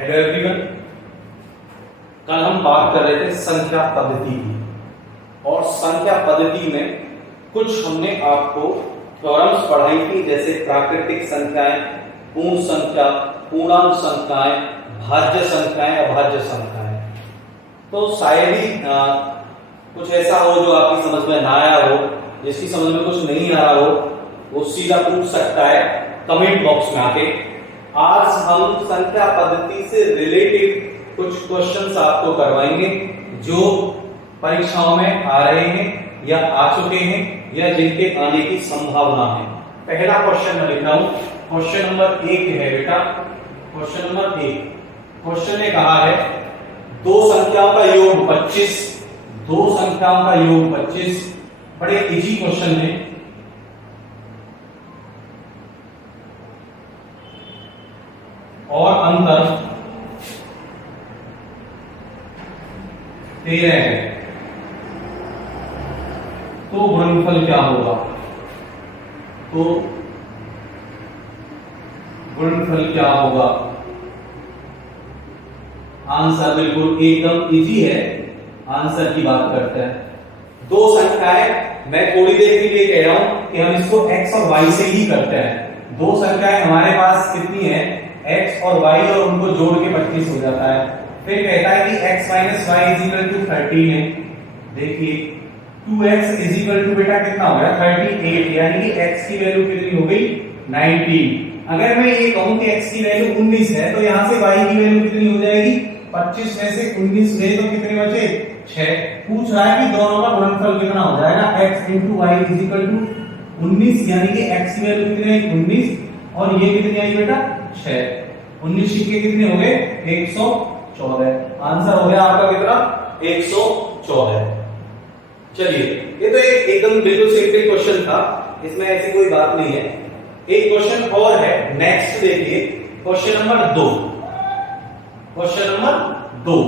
Hello everyone, कल हम बात कर रहे थे संख्या पद्धति की, और संख्या पद्धति में कुछ हमने आपको थ्योरम्स पढ़ाई थी, जैसे प्राकृतिक संख्याएं, पूर्ण संख्या, पूर्णांक संख्याएं, भाज्य संख्याएं, अभाज्य संख्याएं। तो शायद ही कुछ ऐसा हो जो आपकी समझ में ना आया हो, जिसकी समझ में कुछ नहीं आ रहा हो, वो सीधा पूछ सकता है कमेंट बॉक्स में आके। आज हम संख्या पद्धति से रिलेटेड कुछ क्वेश्चंस आपको करवाएंगे जो परीक्षाओं में आ रहे हैं या आ चुके हैं या जिनके आने की संभावना है। पहला क्वेश्चन मैं लिख रहा हूं, क्वेश्चन नंबर 1 है बेटा। क्वेश्चन नंबर 1, क्वेश्चन ने कहा है दो संख्याओं का योग 25, दो संख्याओं का योग 25। बड़े इजी क्वेश्चन है। और अंतर 13 है, तो गुणनफल क्या होगा? तो गुणनफल क्या होगा? आंसर बिल्कुल एकदम इजी है। आंसर की बात करते हैं। दो संख्याएं, मैं थोड़ी देर के लिए कह रहा हूं कि हम इसको x और y से ही करते हैं। दो संख्याएं हमारे पास कितनी है? x और y, और उनको जोड़ के 25 हो जाता है। फिर कहता है कि x minus Y is equal to 13 है। देखिए 2x इज इक्वल टू बेटा कितना हो गया? 38, यानी कि x की वैल्यू कितनी हो गई? 19। अगर मैं ये कहूं कि x की वैल्यू 19 है, तो यहां से y की वैल्यू कितनी हो जाएगी? 25 में से 19 गए तो कितने बचे? 6। पूछ रहा है कि दोनों का गुणनफल कितना हो जाएगा? x into Y is equal to 19, यानी कि x की वैल्यू कितनी आई? 19, और ये कितनी आई बेटा? 6। 19 सिक्के कितने हो गए? 114। आंसर हो गया आपका कितना? 114। चलिए, ये तो एकदम बिल्कुल सिंपल क्वेश्चन था, इसमें ऐसी कोई बात नहीं है। एक क्वेश्चन और है, नेक्स्ट देखिए, क्वेश्चन नंबर 2। क्वेश्चन नंबर 2,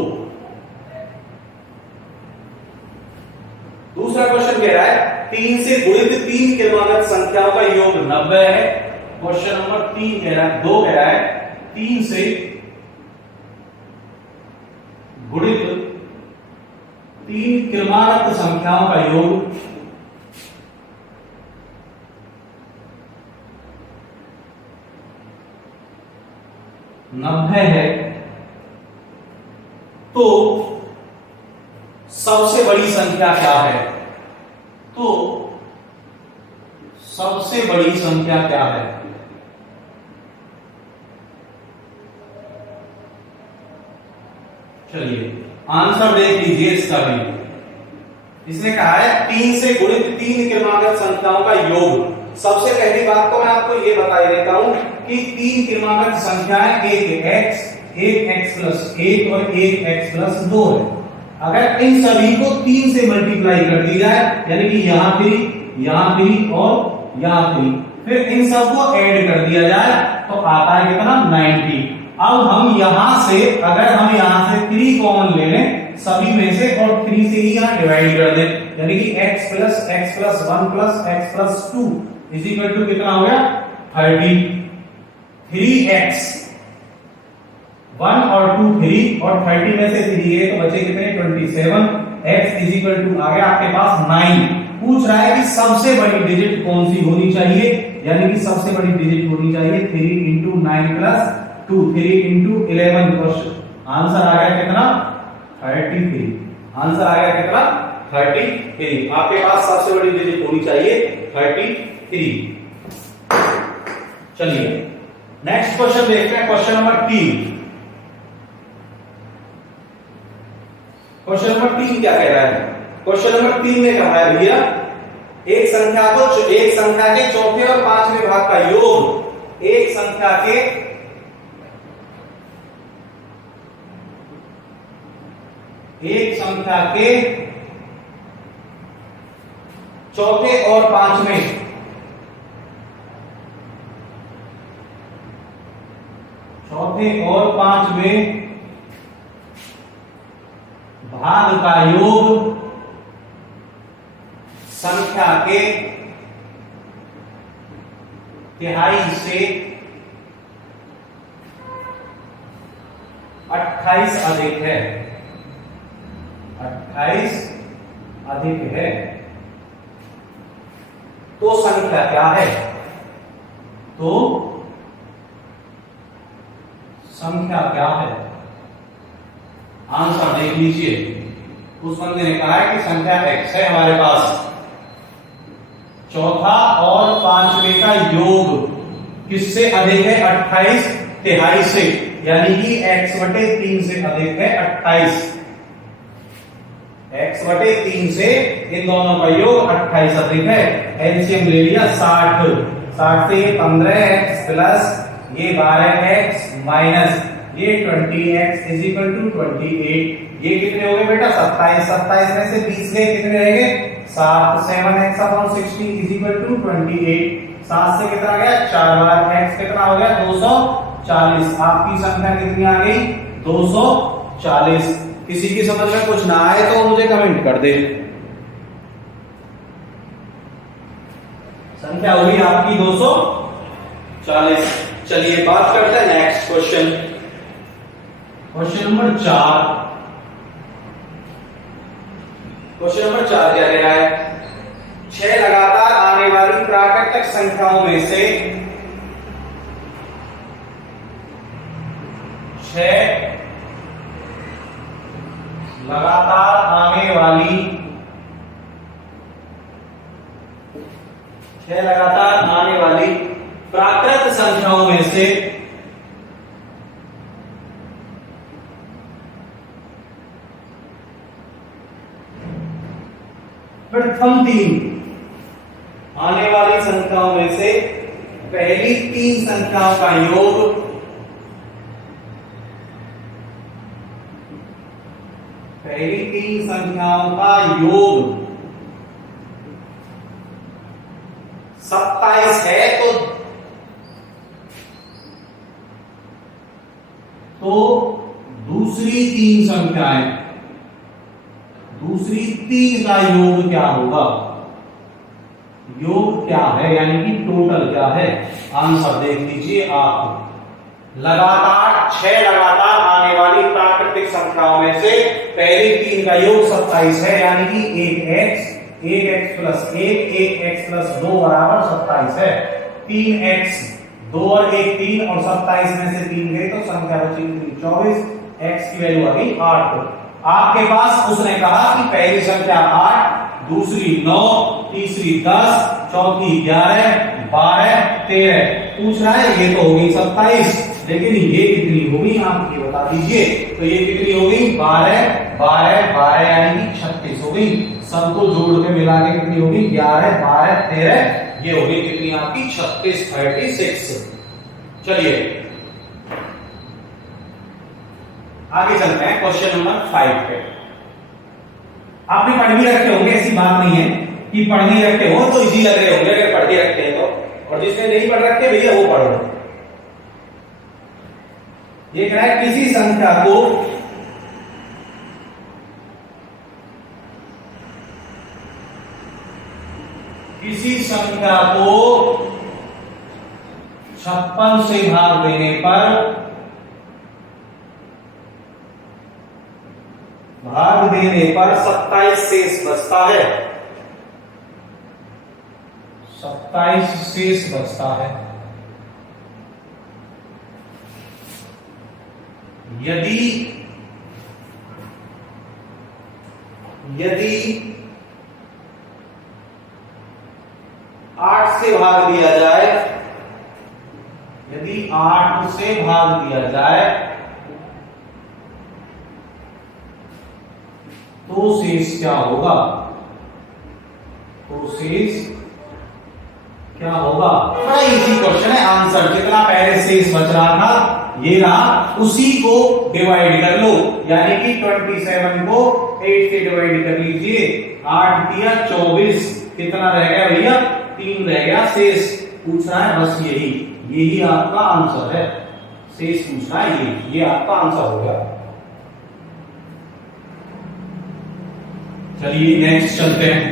दूसरा क्वेश्चन कह रहा है 3 से गुणित 3 क्रमागत संख्याओं का योग 90 है। क्वेश्चन नंबर 3 कह रहा है, 2 कह रहा है 3 से गुणित 3 क्रमागत संख्याओं का योग 90 है, तो सबसे बड़ी संख्या क्या है? तो सबसे बड़ी संख्या क्या है? चलिए आंसर देख लीजिए इसका भी। इसने कहा है 3 से गुणित 3 क्रमागत संख्याओं का योग। सबसे पहली बात तो मैं आपको ये बता देता हूं कि 3 क्रमागत संख्याएं, एक x प्लस 1 और एक x प्लस 2 है। अगर इन सभी को 3 से मल्टीप्लाई कर दी जाए, यानी कि यहां 3 और यहां 3, फिर इन सबको ऐड कर दिया जाए तो आता है कितना? 90। अब हम यहां से, अगर हम यहां से 3 कॉमन ले लें सभी में से, और 3 से ही यहां डिवाइड कर दें, यानी कि x plus 1 plus x plus 2 is equal to कितना हो गया? 30। 3x, 1 और 2 3, और 30 में से 3 गए तो बचे कितने? 27। x इज इक्वल टू आ गया आपके पास 9। पूछ रहा है कि सबसे बड़ी डिजिट कौन सी होनी चाहिए, यानी कि सबसे बड़ी डिजिट होनी चाहिए 3 इंटू 9 प्लस 2, 3 इंटू 11। आंसर आ गया कितना? 33। आंसर आ गया कितना? 33। आपके पास सबसे बड़ी डिजिट होनी चाहिए 33। चलिए नेक्स्ट क्वेश्चन देखते हैं, क्वेश्चन नंबर 3। क्वेश्चन नंबर 3 क्या कह रहा है? क्वेश्चन नंबर 3 में कहा है भैया एक संख्या के चौथे और पांचवें भाग का योग एक संख्या के चौथे और पांचवें भाग का योग संख्या के तिहाई से 28 अधिक है, 28 अधिक है, तो संख्या क्या है? तो संख्या क्या है? आंसर देख लीजिए। उस बंदे ने कहा है कि संख्या x है हमारे पास। चौथा और पांचवे का योग किससे अधिक है? 28 तिहाई से, यानी कि x बटे 3 से अधिक है 28। x बटे 3 से इन दोनों का योग 28 अधिक है। एलसीएम ले लिया 60, 60 से ये 15x प्लस ये 12x माइनस ये 20x इज इक्वल टू 28। ये कितने हो गए बेटा? 27। 27 में से 20 गए, कितने रहेंगे? 7। 7x upon 60 is equal to 28। 7 से कितना गया? 4 बार x कितना हो गया? 240। आपकी संख्या कितनी आ गई? 240। किसी की समझ में कुछ ना आए तो मुझे कमेंट कर दे। संख्या हुई आपकी 240। चलिए बात करते हैं next question. Question number 4। Question number 4 क्या कह रहा है? 6 लगातार आने वाली प्राकृतिक संख्याओं में से 6 लगातार आने वाली 6 लगातार आने वाली प्राकृत संख्याओं में से प्रथम 3 आने वाली संख्याओं में से पहली 3 संख्याओं का योग पहली 3 संख्याओं का योग 27 है, तो दूसरी 3 संख्याएं, दूसरी 3 का योग क्या होगा? योग क्या है, यानी कि टोटल क्या है? आंसर देख लीजिए आप। लगातार 6 लगातार आने वाली प्राकृतिक संख्याओं में से पहली 3 का योग 27 है, यानी कि 1x प्लस 1x प्लस 2 बराबर 27 है। 3x 2 और 1 3 और 27 में से 3 गए तो संख्या बची 24। x की वैल्यू आ गई 8। आपके पास उसने कहा कि पहली संख्या 8, दूसरी 9, तीसरी 10, चौथी 11, 12, 13 पूछ रहा है। ये तो हो गई 27, लेकिन ये कितनी होगी आप ये बता दीजिए। तो ये कितनी हो गई? 12 12 12 यानी कि 36 हो गई। सबको जोड़ के मिला के कितनी होगी? 11 12 13। ये होगी कितनी आपकी? 36 36। चलिए आगे चलते हैं क्वेश्चन नंबर 5 पे। आपने पढ़ भी रखे होंगे, ऐसी बात नहीं है कि पढ़ नहीं रखे हो तो इजी लग रहे होंगे अगर पढ़ के रखते हैं तो, और जिसने नहीं पढ़ रखे भैया वो पढ़ लो। ये कह रहा है किसी संख्या को किसी संख्या को 56 से भाग देने पर 27 शेष बचता है। 27 शेष बचता है। यदि 8 से भाग दिया जाए, यदि 8 से भाग दिया जाए तो शेष क्या होगा? तो शेष क्या होगा? बड़ा इजी क्वेश्चन है। आंसर जितना पहले शेष बच रहा था ये रहा, उसी को डिवाइड कर लो, यानी कि 27 को 8 से डिवाइड कर लीजिए। 8 दिया 24, कितना रह गया भैया? 3 रह गया शेष। पूछ रहा है बस यही आपका आंसर है। शेष पूछ रहा है, ये आपका आंसर हो गया। चलिए नेक्स्ट चलते हैं।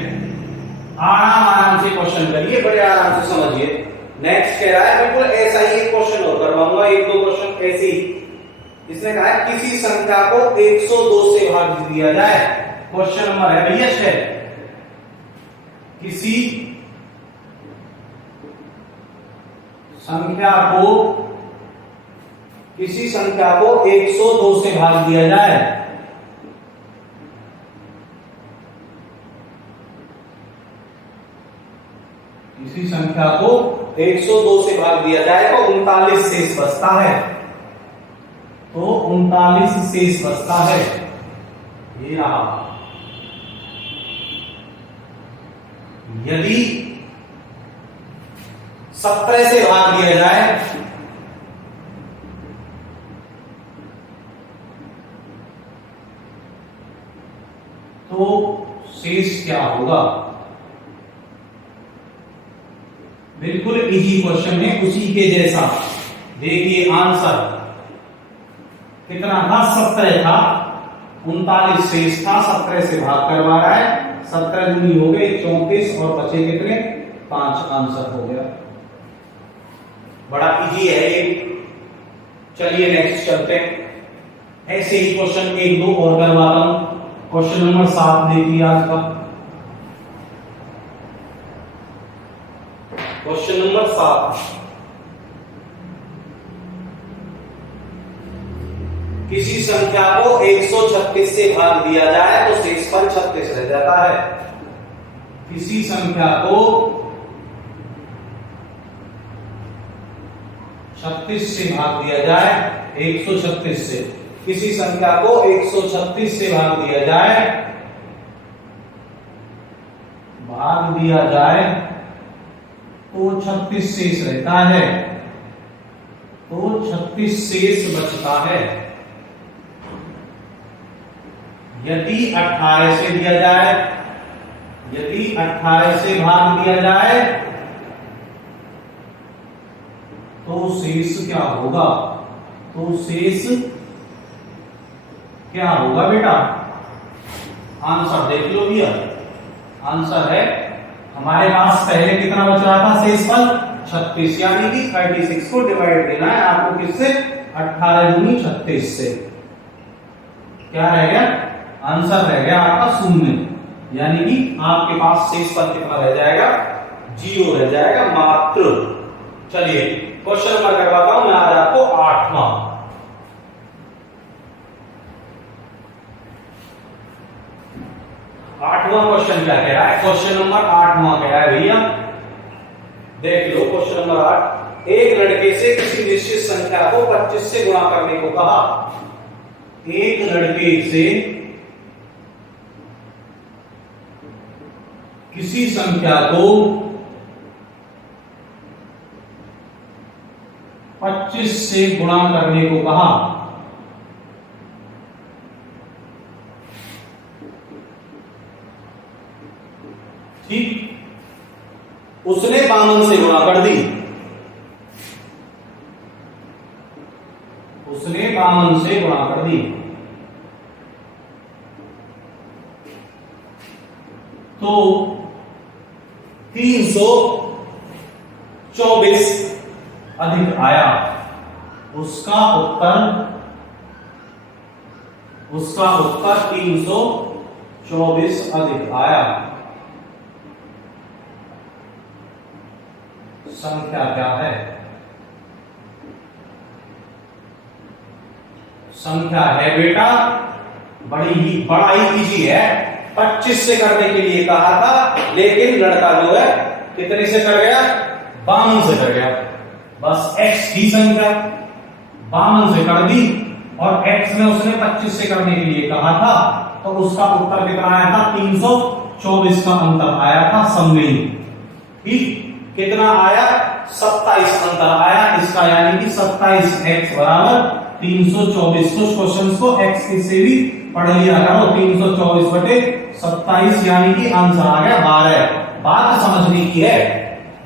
आराम से क्वेश्चन करिए, बड़े आराम से समझिए। नेक्स्ट कह रहा है बिल्कुल ऐसा ही एक क्वेश्चन और करवाऊंगा, 1-2 क्वेश्चन ऐसे ही इसने कहा है किसी संख्या को 102 से भाग दिया जाए। क्वेश्चन नंबर है भैया 6। किसी संख्या को 102 से भाग दिया जाए। किसी संख्या को 102 से भाग दिया जाए तो 39 शेष बचता है। तो 39 शेष बचता है। ये रहा। यदि 17 से भाग दिया जाए तो शेष क्या होगा? बिल्कुल इजी क्वेश्चन है, उसी के जैसा। देखिए आंसर कितना था? 17 था, 39 शेष था, 17 से भाग करवा रहा है, 17 दूनी हो गए 34 और बचे कितने? 5। आंसर हो गया। बड़ा इजी है ये। चलिए नेक्स्ट चलते हैं। ऐसे ही क्वेश्चन 1-2 और करवाता हूं। क्वेश्चन नंबर 7 देखिए आज का। Question number 7। किसी संख्या को 136 से भाग दिया जाए तो शेषफल 36 रह जाता है। किसी संख्या को 36 से भाग दिया जाए, 136 से किसी संख्या को 136 से भाग दिया जाए तो 36 शेष रहता है। तो 36 शेष बचता है। यदि 18 से दिया जाए, यदि 18 से भाग दिया जाए तो शेष क्या होगा? तो शेष क्या होगा बेटा? आंसर देख लो भैया। आंसर है हमारे पास पहले कितना बच रहा था शेषफल? 36, यानी कि 36 को डिवाइड देना है आपको किससे? 18 दूनी 36 से। क्या रह गया? आंसर रह गया आपका 0, यानी कि आपके पास शेषफल कितना रह जाएगा? 0 रह जाएगा मात्र। चलिए क्वेश्चन नंबर करवाता हूं मैं आज आपको 8वां। 8वां क्वेश्चन क्या कह रहा है? क्वेश्चन नंबर 8वां कह रहा है भैया, देख लो क्वेश्चन नंबर 8। एक लड़के से किसी निश्चित संख्या को 25 से गुणा करने को कहा। एक लड़के से किसी संख्या को 25 से गुणा करने को कहा। ठीक, उसने 52 से गुणा कर दी। उसने 52 से गुणा कर दी तो 324 अधिक आया। उसका उत्तर 324 अधिक आया। संख्या क्या है? संख्या है बेटा बड़ा ही इजी है। 25 से करने के लिए कहा था, लेकिन लड़का जो है कितने से कर गया? 52 से कर गया। बस x की संख्या 52 से कर दी और x में उसने 25 से करने के लिए कहा था, तो उसका उत्तर कितना आया था? 324 का अंतर आया था सब में। ठीक, कितना आया? 27 अंतर आया इसका, यानी कि 27x बराबर 324। कुछ क्वेश्चंस को x से भी पढ़ लिया करो। 324/27 यानी कि आंसर आ गया 12। बात समझने की है,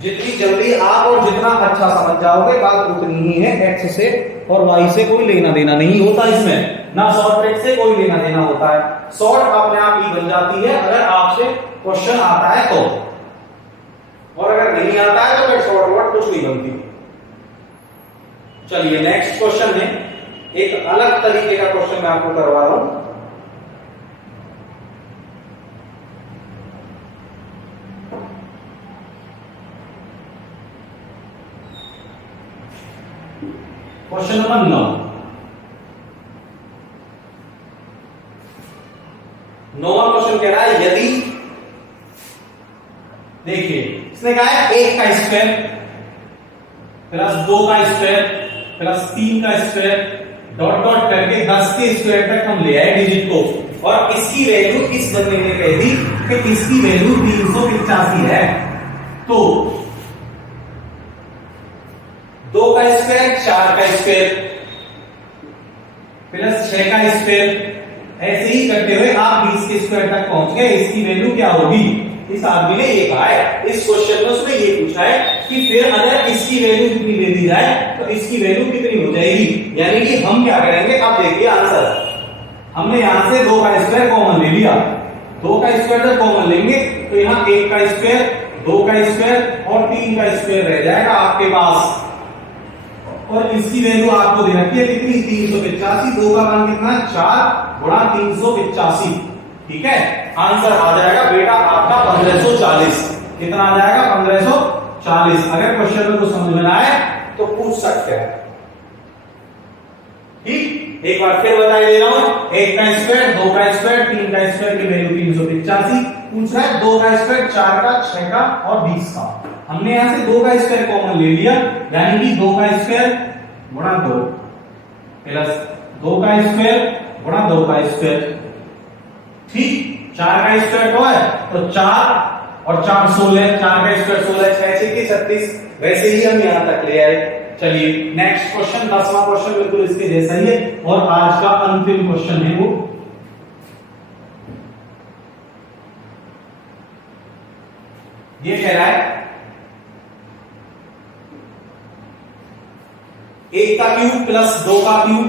जितनी जल्दी आप और जितना अच्छा समझ जाओगे बात उतनी ही है। x से और y से कोई लेना देना नहीं होता इसमें, ना शॉर्ट ट्रिक से कोई लेना देना होता है। शॉर्ट अपने आप ही बन जाती है अगर आपसे क्वेश्चन आता है तो, और अगर नहीं आता है तो फिर शॉर्ट वर्ड कुछ नहीं बनती। चलिए नेक्स्ट क्वेश्चन है एक अलग तरीके का क्वेश्चन मैं आपको करवा रहा हूं। Question number 9। 9वां क्वेश्चन कह रहा है यदि, देखिए इसने कहा है 1 का स्क्वायर प्लस 2 का स्क्वायर प्लस 3 का स्क्वायर डॉट डॉट करके 10 के स्क्वायर तक हम ले आए डिजिट को, और इसकी वैल्यू इस बंदे ने कह दी कि इसकी वैल्यू 385 है। तो 2 का स्क्वायर 4 का स्क्वायर प्लस 6 का स्क्वायर, ऐसे ही करते हुए आप 20 के स्क्वायर तक पहुंच गए। इसकी वैल्यू क्या होगी? इस आदमी ने ये कहा है, इस क्वेश्चन में उसने ये पूछा है कि फिर अगर इसकी वैल्यू कितनी ले दी जाए तो इसकी वैल्यू कितनी हो जाएगी। यानी कि हम क्या करेंगे, अब देखिए आंसर, हमने यहां से 2 का स्क्वायर कॉमन ले लिया, 2 का स्क्वायर जब कॉमन लेंगे तो यहाँ 1 का स्क्वायर 2 का स्क्वायर और 3 का स्क्वायर रह जाएगा आपके पास, और इसकी वैल्यू आपको दे रखी है कितनी, 385। 2 का मान कितना, 4 गुणा 385। ठीक है, आंसर आ जाएगा बेटा आपका 1540। कितना आ जाएगा, 1540। अगर क्वेश्चन में कुछ समझ में आए तो पूछ सकते हैं। ठीक, एक बार फिर बता दे रहा हूं, 1 का स्क्वायर 2 का स्क्वायर 3 का स्क्वायर की वैल्यू 385 पूछ रहा है, 2 का स्क्वायर 4 का 6 का और 20 का। हमने यहां से 2 का स्क्वायर कॉमन ले लिया, यानी कि 2 का स्क्वायर गुणा 2 प्लस 2 का स्क्वायर गुणा 2 का स्क्वायर। ठीक, 4 का स्क्वायर तो है तो 4 और 4 16, 4 का स्क्वायर 16, 6 6 36, वैसे ही हम यहां तक ले आए। चलिए नेक्स्ट क्वेश्चन, 10वां क्वेश्चन बिल्कुल इसके जैसा ही है और आज का अंतिम क्वेश्चन है वो। ये कह रहा है 1 का क्यूब प्लस 2 का क्यूब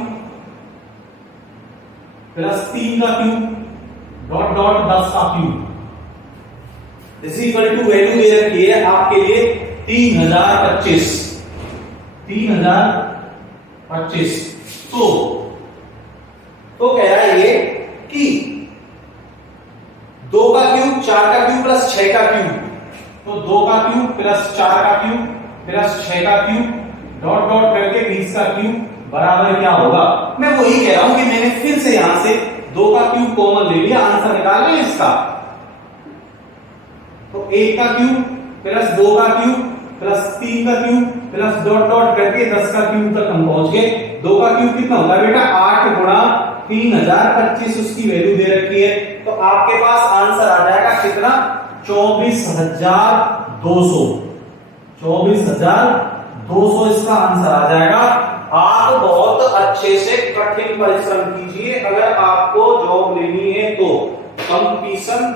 प्लस 3 का क्यूब डॉट डॉट 10 का cube is equal to, value दे रखी है आपके लिए 3025। तो कह रहा है ये कि 2 का क्यूब 4 का क्यूब प्लस 6 का क्यूब, तो 2 का क्यूब प्लस 4 का क्यूब प्लस 6 का क्यूब डॉट डॉट करके 20 का क्यूब बराबर क्या होगा। मैं वही कह रहा हूं कि मैंने फिर से यहां से 2 का क्यूब कॉमन ले लिया, आंसर निकाल लिया इसका। तो 1 का क्यूब प्लस 2 का क्यूब प्लस 3 का क्यूब प्लस डॉट डॉट करके 10 का क्यूब तक हम पहुंच गए। 2 का क्यूब कितना होता है बेटा, 8 गुणा 3025 उसकी वैल्यू दे रखी है। तो आपके पास आंसर आ जाएगा कितना, 24,200। 24,200 इसका आंसर आ जाएगा। आप बहुत अच्छे से कठिन परिश्रम कीजिए अगर आपको जॉब लेनी है तो। कंपटीशन